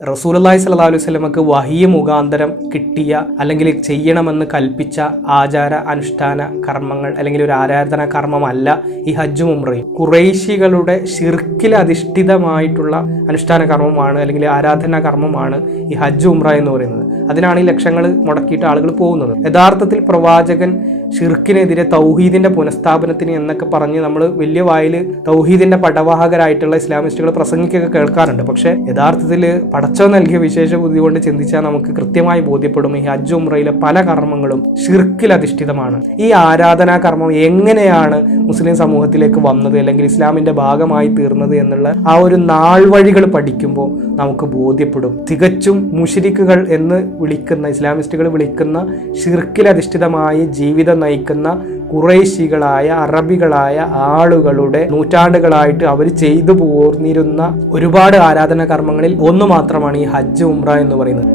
റസൂലി സല്ലാ അലൈഹി സ്വലമക്ക് വഹിയ മുഖാന്തരം കിട്ടിയ അല്ലെങ്കിൽ ചെയ്യണമെന്ന് കൽപ്പിച്ച ആചാര അനുഷ്ഠാന കർമ്മങ്ങൾ അല്ലെങ്കിൽ ഒരു ആരാധനാ കർമ്മമല്ല ഈ ഹജ്ജ് ഉംറയും. കുറേശികളുടെ ഷിർക്കിൽ അധിഷ്ഠിതമായിട്ടുള്ള അനുഷ്ഠാന കർമ്മമാണ് അല്ലെങ്കിൽ ആരാധനാ കർമ്മമാണ് ഈ ഹജ്ജ് ഉംറ എന്ന് പറയുന്നത്. അതിനാണ് ഈ ലക്ഷങ്ങൾ മുടക്കിയിട്ട് ആളുകൾ പോകുന്നത്. യഥാർത്ഥത്തിൽ പ്രവാചകൻ ഷിർക്കിനെതിരെ തൗഹീദിന്റെ പുനഃസ്ഥാപനത്തിന് എന്നൊക്കെ പറഞ്ഞ് നമ്മൾ വലിയ വായിൽ തൗഹീദിന്റെ പടവാഹകരായിട്ടുള്ള ഇസ്ലാമിസ്റ്റുകൾ പ്രസംഗിക്കൊക്കെ കേൾക്കാറുണ്ട്. പക്ഷേ യഥാർത്ഥത്തിൽ പടച്ചോ നൽകിയ വിശേഷ ബുദ്ധി കൊണ്ട് ചിന്തിച്ചാൽ നമുക്ക് കൃത്യമായി ബോധ്യപ്പെടും. ഈ ഹജ്ജ് ഉമ്രയിലെ പല കർമ്മങ്ങളും ഷിർക്കിൽ അധിഷ്ഠിതമാണ് ഈ ആരാധനാ കർമ്മം എങ്ങനെയാണ് മുസ്ലിം സമൂഹത്തിലേക്ക് വന്നത് അല്ലെങ്കിൽ ഇസ്ലാമിന്റെ ഭാഗമായി തീർന്നത് എന്നുള്ള ആ ഒരു നാൾ വഴികൾ പഠിക്കുമ്പോൾ നമുക്ക് ബോധ്യപ്പെടും. തികച്ചും മുഷിരിക്കുകൾ എന്ന് വിളിക്കുന്ന ഇസ്ലാമിസ്റ്റുകൾ വിളിക്കുന്ന ഷിർക്കിലധിഷ്ഠിതമായി ജീവിതം നയിക്കുന്ന കുറേശികളായ അറബികളായ ആളുകളുടെ നൂറ്റാണ്ടുകളായിട്ട് അവർ ചെയ്തു പോർന്നിരുന്ന ഒരുപാട് ആരാധനാ കർമ്മങ്ങളിൽ ഒന്ന് മാത്രമാണ് ഈ ഹജ്ജ് ഉംറ എന്ന് പറയുന്നത്.